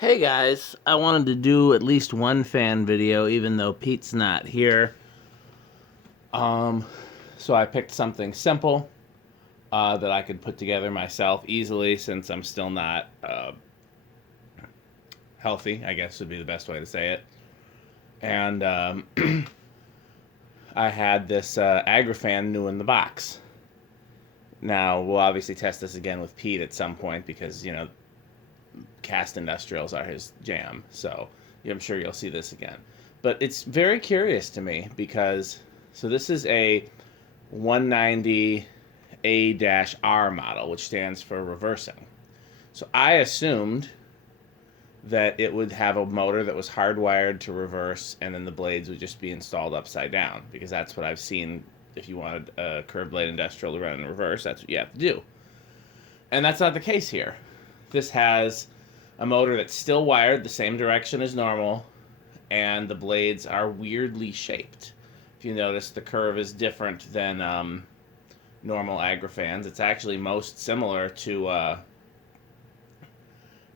Hey guys, I wanted to do at least one fan video even though Pete's not here. Um, so I picked something simple that I could put together myself easily since I'm still not healthy, I guess would be the best way to say it. And I had this Agrifan new in the box. Now, we'll obviously test this again with Pete at some point because, cast industrials are his jam. So I'm sure you'll see this again. But it's very curious to me because, so this is a 190A-R model, which stands for reversing. So I assumed that it would have a motor that was hardwired to reverse and then the blades would just be installed upside down because that's what I've seen. If you wanted a curved blade industrial to run in reverse, that's what you have to do. And that's not the case here. This has a motor that's still wired the same direction as normal, and the blades are weirdly shaped. If you notice, the curve is different than normal Agrifans. It's actually most similar to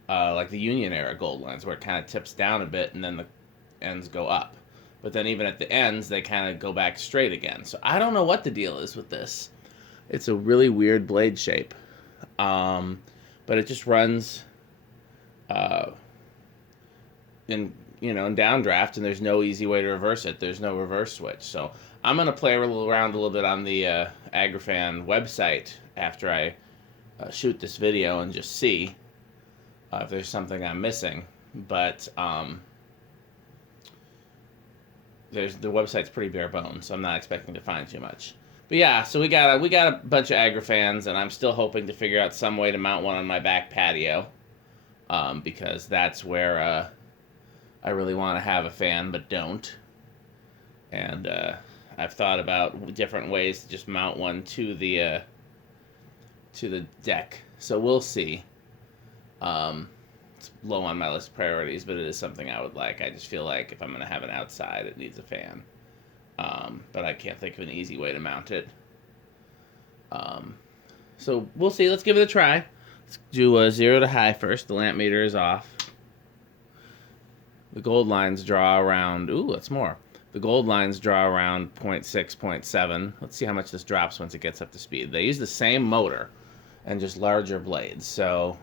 like the Union era gold lines, where it kind of tips down a bit and then the ends go up. But then even at the ends, they kind of go back straight again. So I don't know what the deal is with this. It's a really weird blade shape. But it just runs in downdraft, and there's no easy way to reverse it. There's no reverse switch. So I'm gonna play around a little bit on the Agrifan website after I shoot this video and just see if there's something I'm missing. But the website's pretty bare bones, so I'm not expecting to find too much. But yeah, so we got a bunch of Agrifans, and I'm still hoping to figure out some way to mount one on my back patio, because that's where I really want to have a fan, but don't. And I've thought about different ways to just mount one to the deck. So we'll see. It's low on my list of priorities, but it is something I would like. I just feel like if I'm going to have it outside, it needs a fan. But I can't think of an easy way to mount it. So we'll see. Let's give it a try. Let's do 0 to high first. The lamp meter is off. The gold lines draw around... Ooh, that's more. The gold lines draw around 0.6, 0.7. Let's see how much this drops once it gets up to speed. They use the same motor and just larger blades. So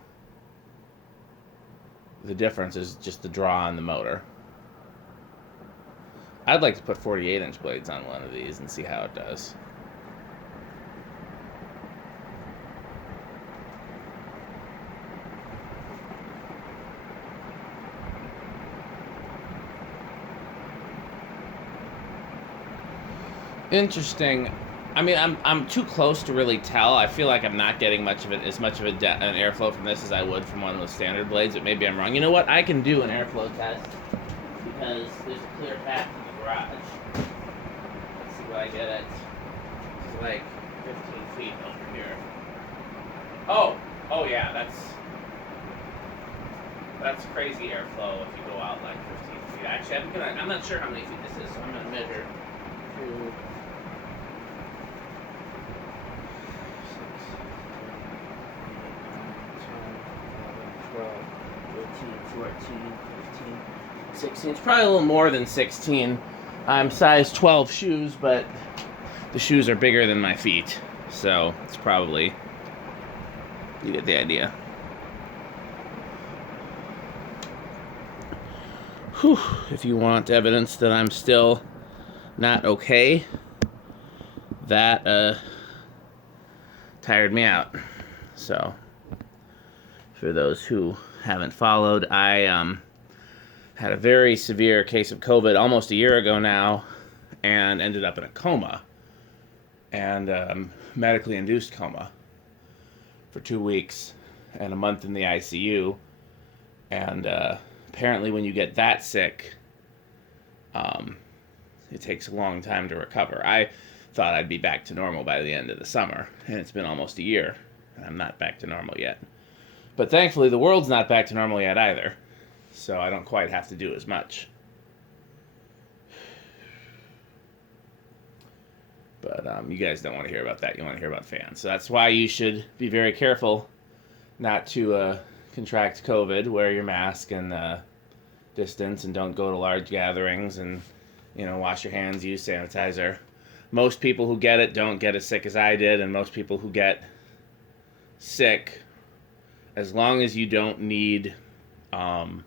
the difference is just the draw on the motor. I'd like to put 48-inch blades on one of these and see how it does. Interesting. I mean, I'm too close to really tell. I feel like I'm not getting much of it, as much of an airflow from this as I would from one of the standard blades, but maybe I'm wrong. You know what? I can do an airflow test because there's a clear path in the garage. Let's see what I get at. It's like 15 feet over here. Oh yeah, that's crazy airflow if you go out like 15 feet. Actually, I'm not sure how many feet this is, so I'm gonna measure 2, 14, 15, 16. It's probably a little more than 16. I'm size 12 shoes, but the shoes are bigger than my feet. So it's probably, you get the idea. Whew. If you want evidence that I'm still not okay, that tired me out. So for those who haven't followed, I had a very severe case of COVID almost a year ago now and ended up in a coma, and medically induced coma for 2 weeks and a month in the ICU. And apparently when you get that sick, it takes a long time to recover. I thought I'd be back to normal by the end of the summer, and it's been almost a year, and I'm not back to normal yet. But thankfully, the world's not back to normal yet either, so I don't quite have to do as much. But you guys don't want to hear about that. You want to hear about fans. So that's why you should be very careful not to contract COVID, wear your mask and distance, and don't go to large gatherings, and wash your hands, use sanitizer. Most people who get it don't get as sick as I did, and most people who get sick, as long as you don't need a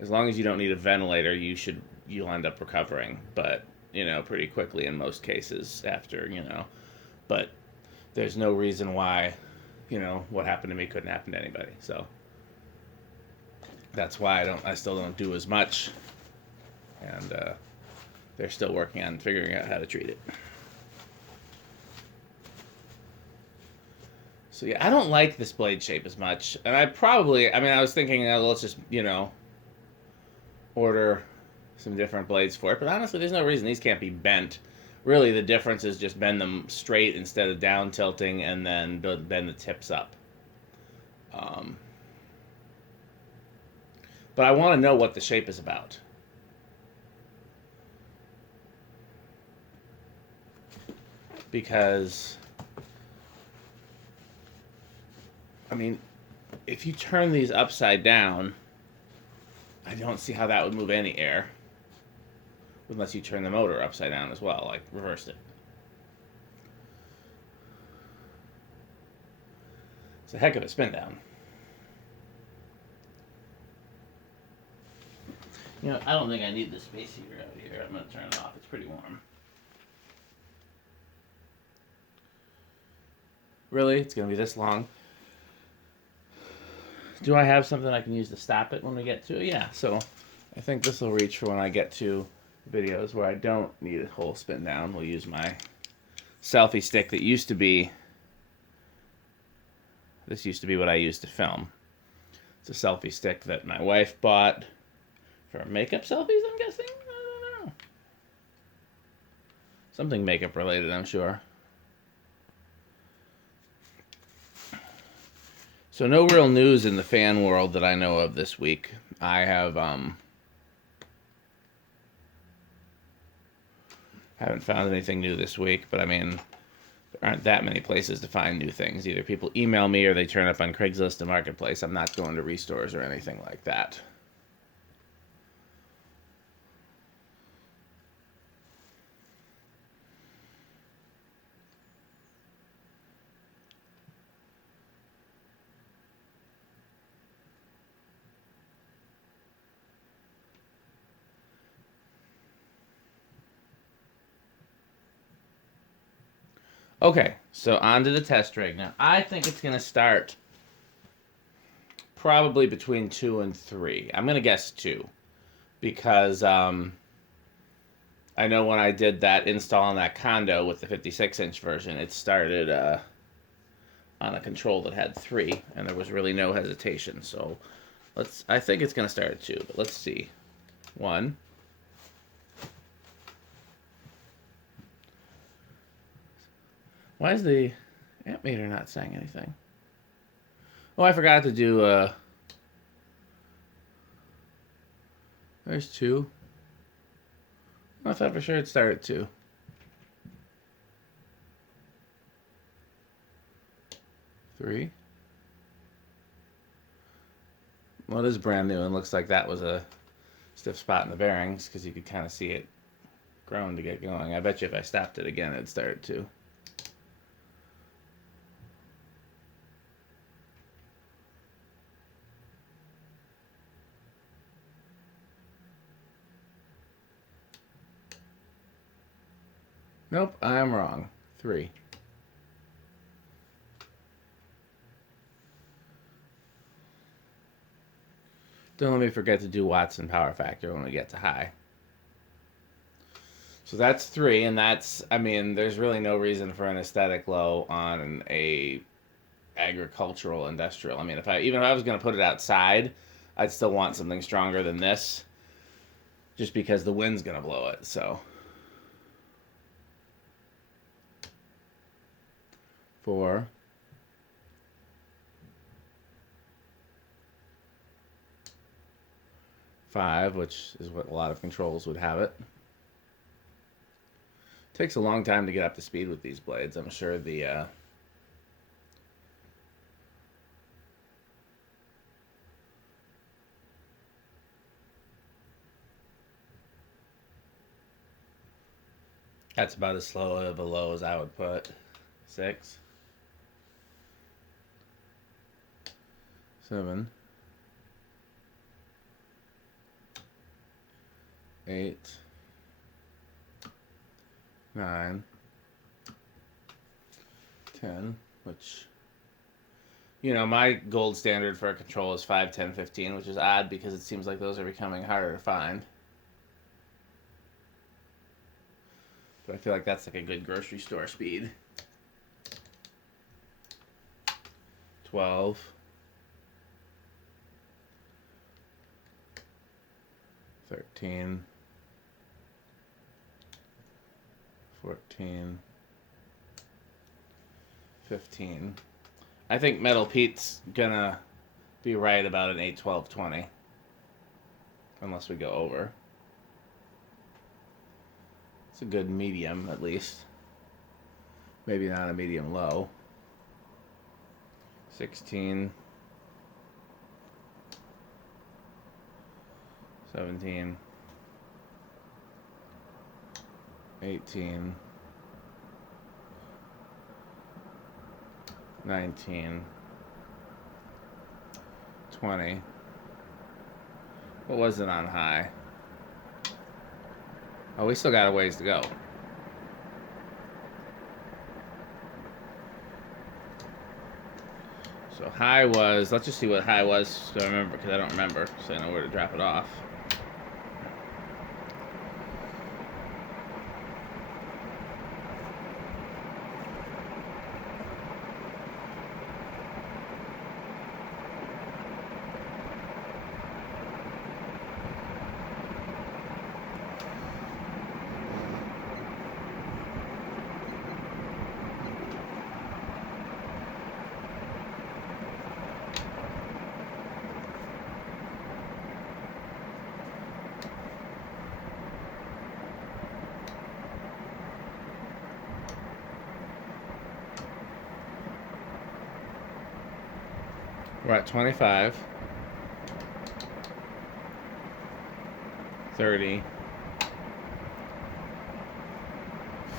ventilator, you'll end up recovering, but pretty quickly in most cases after, but there's no reason why what happened to me couldn't happen to anybody. So that's why I still don't do as much, and they're still working on figuring out how to treat it. So yeah, I don't like this blade shape as much, and I was thinking, let's just order some different blades for it, but honestly, there's no reason these can't be bent. Really, the difference is just bend them straight instead of down tilting, and then bend the tips up. But I want to know what the shape is about. Because, if you turn these upside down, I don't see how that would move any air. Unless you turn the motor upside down as well, like reversed it. It's a heck of a spin down. I don't think I need the space heater out here. I'm going to turn it off. It's pretty warm. Really? It's going to be this long? Do I have something I can use to stop it when we get to it? Yeah, so I think this will reach for when I get to videos where I don't need a whole spin down. We'll use my selfie stick that used to be what I used to film. It's a selfie stick that my wife bought for makeup selfies, I'm guessing? I don't know. Something makeup related, I'm sure. So no real news in the fan world that I know of this week. I have haven't found anything new this week, but there aren't that many places to find new things. Either people email me or they turn up on Craigslist and Marketplace. I'm not going to restores or anything like that. Okay, so on to the test rig. Now, I think it's going to start probably between 2 and 3. I'm going to guess 2. Because I know when I did that install on that condo with the 56-inch version, it started on a control that had 3, and there was really no hesitation. So I think it's going to start at 2, but let's see. 1. Why is the amp meter not saying anything? Oh, I forgot to do, there's 2. I thought for sure it'd start at 2. 3. Well, it is brand new, and looks like that was a stiff spot in the bearings, because you could kind of see it growing to get going. I bet you if I stopped it again, it'd start at 2. Nope, I'm wrong. 3. Don't let me forget to do watts and power factor when we get to high. So that's 3, and that's, there's really no reason for an aesthetic low on a agricultural industrial. Even if I was going to put it outside, I'd still want something stronger than this, just because the wind's going to blow it, so. 4. 5, which is what a lot of controls would have it. Takes a long time to get up to speed with these blades. I'm sure the That's about as slow of a low as I would put. 6, 7, 8, 9, 10, which, you know, my gold standard for a control is 5, 10, 15, which is odd because it seems like those are becoming harder to find. But I feel like that's like a good grocery store speed. 12, 13, 14, 15. I think Metal Pete's gonna be right about an 8, 12, 20. Unless we go over. It's a good medium, at least. Maybe not a medium low. 16, 17, 18, 19, 20. What was it on high? Oh, we still got a ways to go. So high was, let's just see what high was so I remember, because I don't remember, so I know where to drop it off. We're at 25, 30,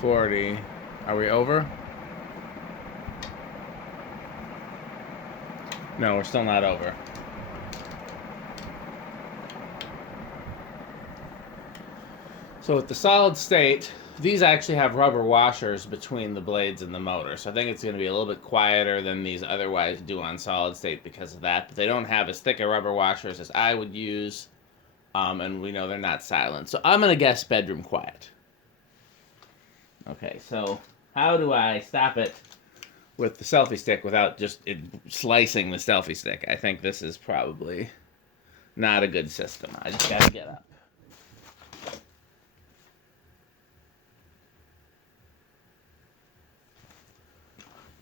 40. Are we over? No, we're still not over. So with the solid state, these actually have rubber washers between the blades and the motor. So I think it's going to be a little bit quieter than these otherwise do on solid state because of that. But they don't have as thick a rubber washers as I would use. And we know they're not silent. So I'm going to guess bedroom quiet. Okay, so how do I stop it with the selfie stick without just slicing the selfie stick? I think this is probably not a good system. I just got to get up.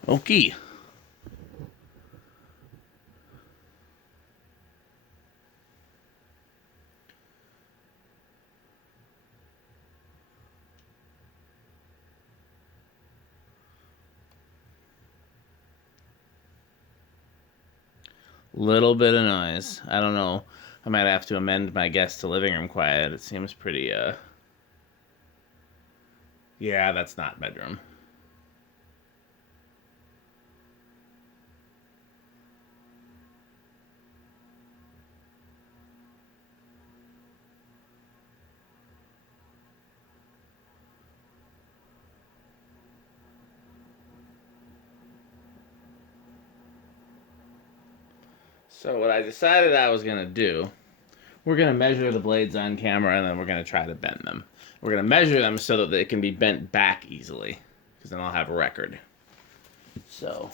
Okay. Little bit of noise. I don't know. I might have to amend my guess to living room quiet. It seems pretty, yeah, that's not bedroom. So what I decided I was going to do, we're going to measure the blades on camera and then we're going to try to bend them. We're going to measure them so that they can be bent back easily, because then I'll have a record. So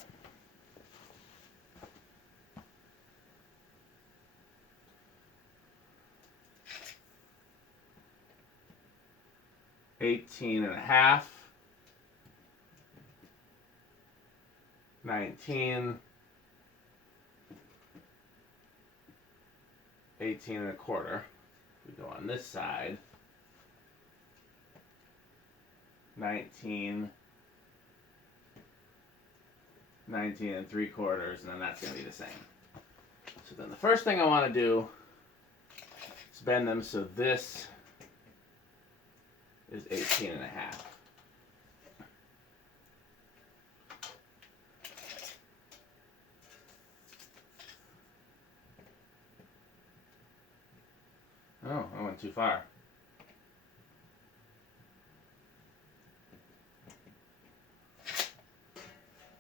18.5, 19, 18.25. We go on this side. 19, 19.75, and then that's going to be the same. So then the first thing I want to do is bend them so this is 18.5. Oh, I went too far.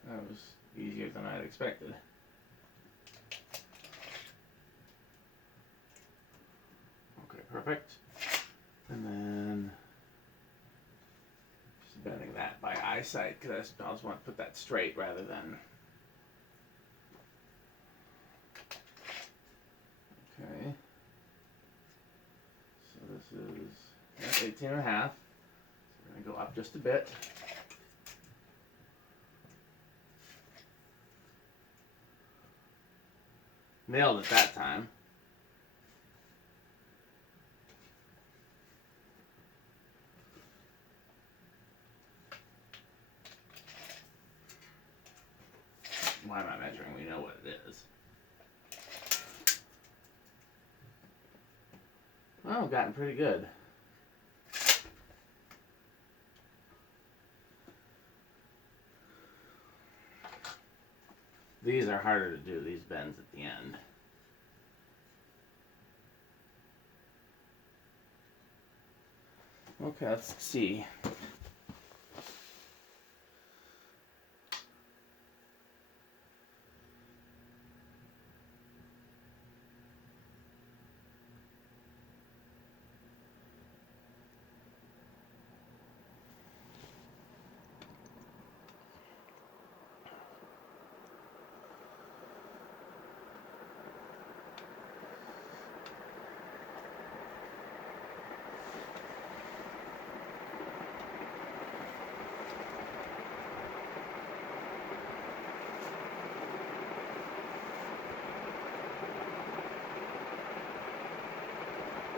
That was easier than I'd expected. Okay, perfect. And then just bending that by eyesight because I just want to put that straight rather than. Okay. So this is 18 and a half. So we're going to go up just a bit. Nailed it that time. Why am I measuring? We know what it is. Well, gotten pretty good. These are harder to do, these bends at the end. Okay, let's see.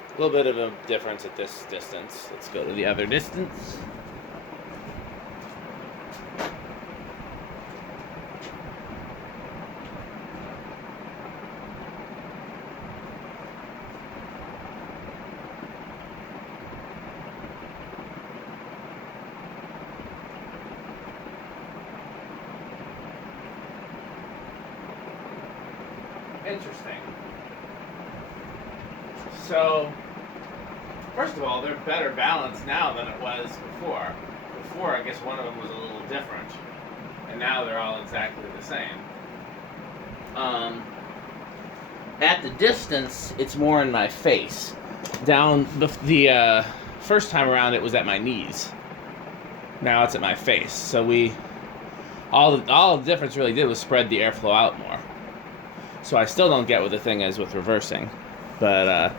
A little bit of a difference at this distance. Let's go to the other distance. Interesting. So, first of all, they're better balanced now than it was before. Before, I guess one of them was a little different. And now they're all exactly the same. At the distance, it's more in my face. Down the first time around, it was at my knees. Now it's at my face. So all the difference really did was spread the airflow out more. So I still don't get what the thing is with reversing. But,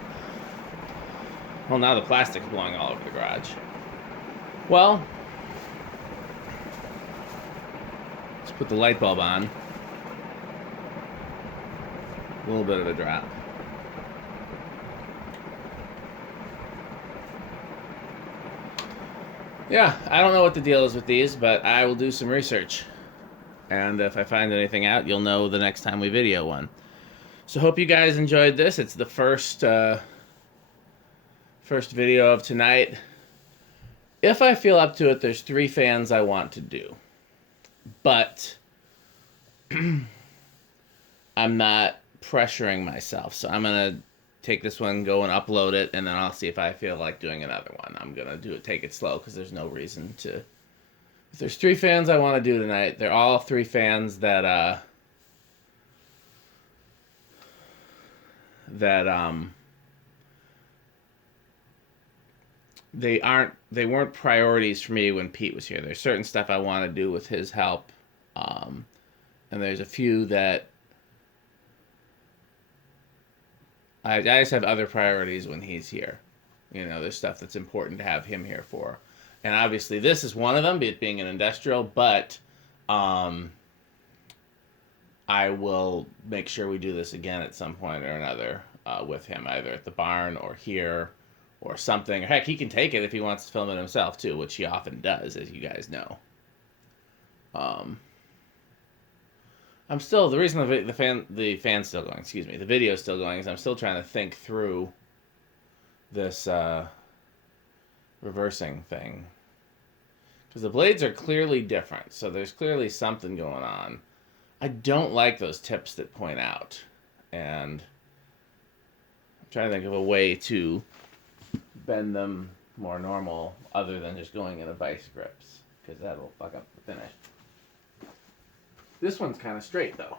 well, now the plastic's blowing all over the garage. Well, let's put the light bulb on. A little bit of a drop. Yeah, I don't know what the deal is with these, but I will do some research. And if I find anything out, you'll know the next time we video one. So hope you guys enjoyed this. It's the first video of tonight. If I feel up to it, there's 3 fans I want to do. But I'm not pressuring myself. So I'm going to take this one, go and upload it, and then I'll see if I feel like doing another one. I'm going to take it slow because there's no reason to. If there's 3 fans I want to do tonight, they're all 3 fans that they weren't priorities for me when Pete was here. There's certain stuff I want to do with his help, and there's a few that I just have other priorities when he's here. You know, there's stuff that's important to have him here for, and obviously this is one of them, it being an industrial. But I will make sure we do this again at some point or another with him, either at the barn or here or something. Heck, he can take it if he wants to film it himself too, which he often does, as you guys know. I'm still, the reason the fan's still going, excuse me, the video's still going, is I'm still trying to think through this reversing thing. Because the blades are clearly different, so there's clearly something going on. I don't like those tips that point out. And trying to think of a way to bend them more normal other than just going into vice grips, because that'll fuck up the finish. This one's kind of straight though.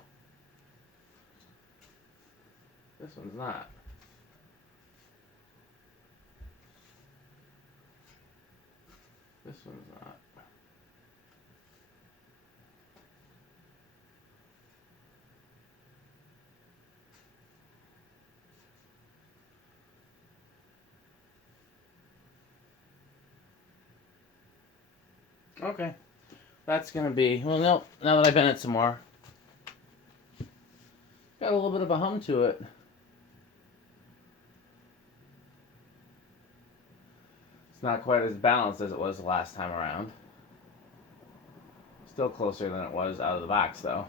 This one's not. This one's not. Okay. That's gonna be, well, no, now that I bent it some more. Got a little bit of a hum to it. It's not quite as balanced as it was the last time around. Still closer than it was out of the box, though.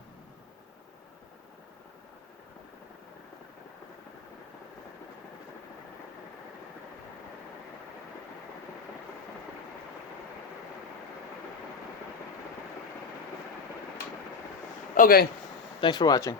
Okay, thanks for watching.